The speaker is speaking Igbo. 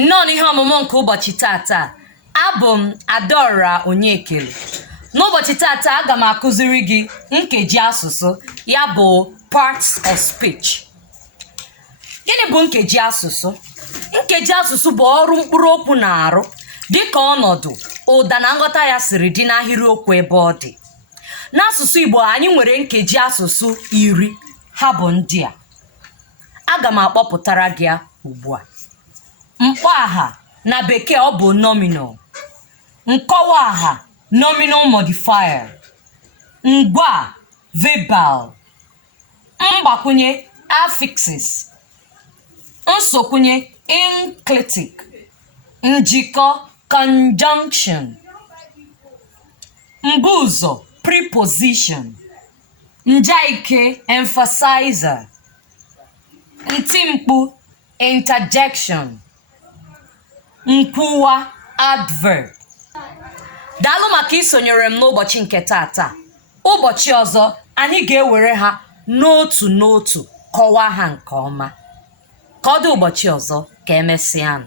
Nnọọ n'ihe ọmụmụ nke ụbọchị tata, abụ m Adaora Onyekele. N'ụbọchị tata aga m akụziri gị nkeji asụsụ, ya bụ parts of speech. Gịnị bụ nkeji asụsụ? Nkeji asụsụ bụ ọrụ mkpụrụ okwu na-arụ dịka ọnọdụ, ụda na nghọta ya siri dị n'ahịrịokwu ebe ọ dị. N'asụsụ Igbo anyị nwere nkeji asụsụ 10, ha bụ ndị a. Aga m akpọpụtara gị ya ugbu a. Mkpọaha na bekee ọ bụ nominal. Nkọwaaha nominal modifier. Ngwaa verbal. Mgbakwunye affixes. Nsokwunye enclitic. Njikọ conjunction. Mbuzo preposition. Njaike emphasizer. Ntimkpu interjection. Nkwuwa adverb. Daalụ maka isonyere m n'ụbọchị nke tata. Ụbọchị ọzọ anyị ga-ewere ha n'otu n'otu kọwaa ha nke ọma. Ka ọ dị ụbọchị ọzọ, ka emesịa.